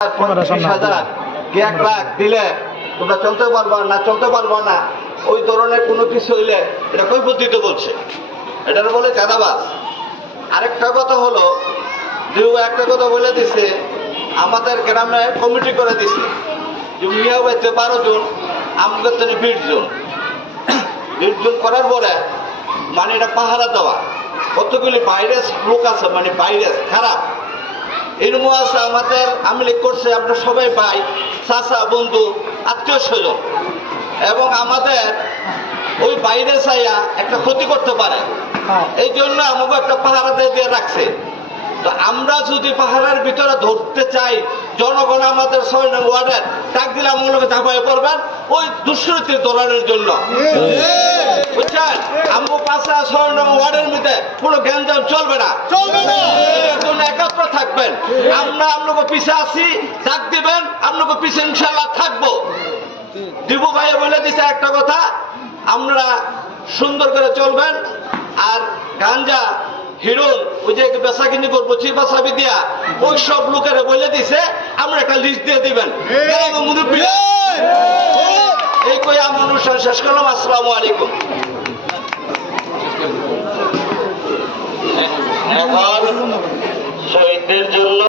20,000 কি 1 লাখ দিলে তোমরা চলতে পারবা না, চলতে পারবা না, ওই ধরনের কোনো কিছু হইলে এটা কৈফিয়ত দিতে বলছে। এটার বলে চাঁদাবাজ। আরেকটা কথা হলো, একটা কথা বলে দিছে, আমাদের গ্রামে কমিটি করে দিছে যে মিয়া বাইতে 12 জন, আমাদের তো 20 জন। 20 জন করার পরে মানে এটা পাহারা দেওয়া, কতগুলি ভাইরাস লোক আছে, মানে ভাইরাস খারাপ এরকম আছে। আমাদের আমলি করছে, আমরা সবাই ভাই, চাচা, বন্ধু, আত্মীয় স্বজন, এবং আমাদের ওই বাইরে চাইয়া একটা ক্ষতি করতে পারে, এই জন্য আমাকে একটা পাহারা দিয়ে রাখছে। তো আমরা যদি পাহাড়ের ভিতরে ধরতে চাই, জনগণ আমাদের 6 নং ওয়ার্ডের ডাক দিলে আমাকে ঝাঁপাই পড়বেন ওই দুষ্কৃতি ধরানোর জন্য, বুঝছেন? আমার পাশে 6 নং ওয়ার্ডের মধ্যে কোনো গ্যাঞ্জাম চলবে না, এর জন্য একাত্র থাকবেন। আমরা আপনাকে পিছে আছি, ডাক দিবেন, আপনাকে পিছে ইনশাল্লাহ থাকবো। দিবু ভাই বলে দিছে একটা কথা, আমরা সুন্দর করে চলবেন। আর গাঞ্জা, হিরোইন, ওই যে বেচা কিনি করবো চিপা চাবি দিয়া, ওই সব লোকেরা বলে দিছে আমরা একটা লিস্ট দিয়ে দিবেন। এই কই আমার অনুষ্ঠান শেষ করলাম। আসসালামু আলাইকুম। এখন শহীদদের জন্য